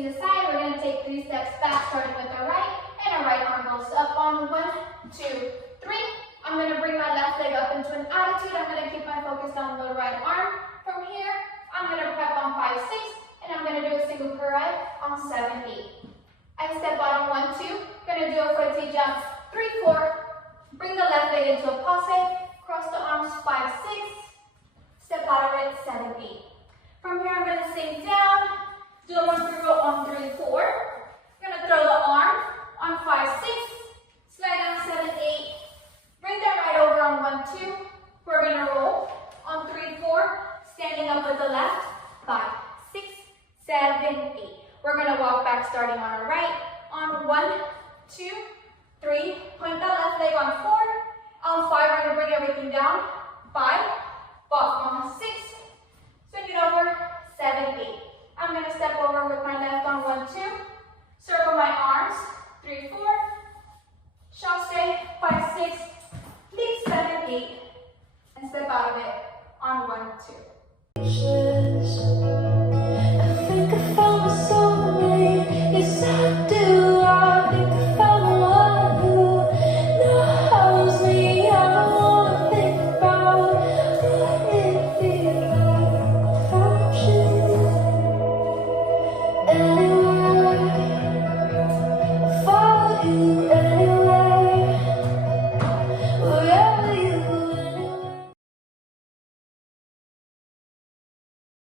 facing the side. We're going to take 3 steps back, starting with our right, and our right arm goes up on 1, 2, 3. I'm going to bring my left leg up into an attitude. I'm going to keep my focus on the right arm. From here, I'm going to prep on 5, 6, and I'm going to do a single pirouette on 7, 8. I step out on 1, 2. Going to do a foot T jump, 3, 4. Bring the left leg into a passe. Cross the arms, 5, 6. Step out of it, 7, 8. From here, I'm going to sink down. Do a 1 3 roll on 3, 4. I'm going to throw the arm on 5, 6. Slide down 7, 8. Bring that right over on 1, 2. We're going to roll on 3, 4. Standing up with the left. 5, 6, 7, 8. We're going to walk back starting on our right. On 1, 2, 3. Point that left leg on 4. On 5, we're going to bring everything down. 5. Walk on 6. Swing it over. 7, 8. I'm going to step over with my left on 1, 2. Circle my arms. 3, 4. Chasse. 5, 6. Leap 7, 8. And step out of it on 1, 2. I think I found my soulmate. Yes, I do. I think I found one who knows me. I don't wanna think about what it feels like without you.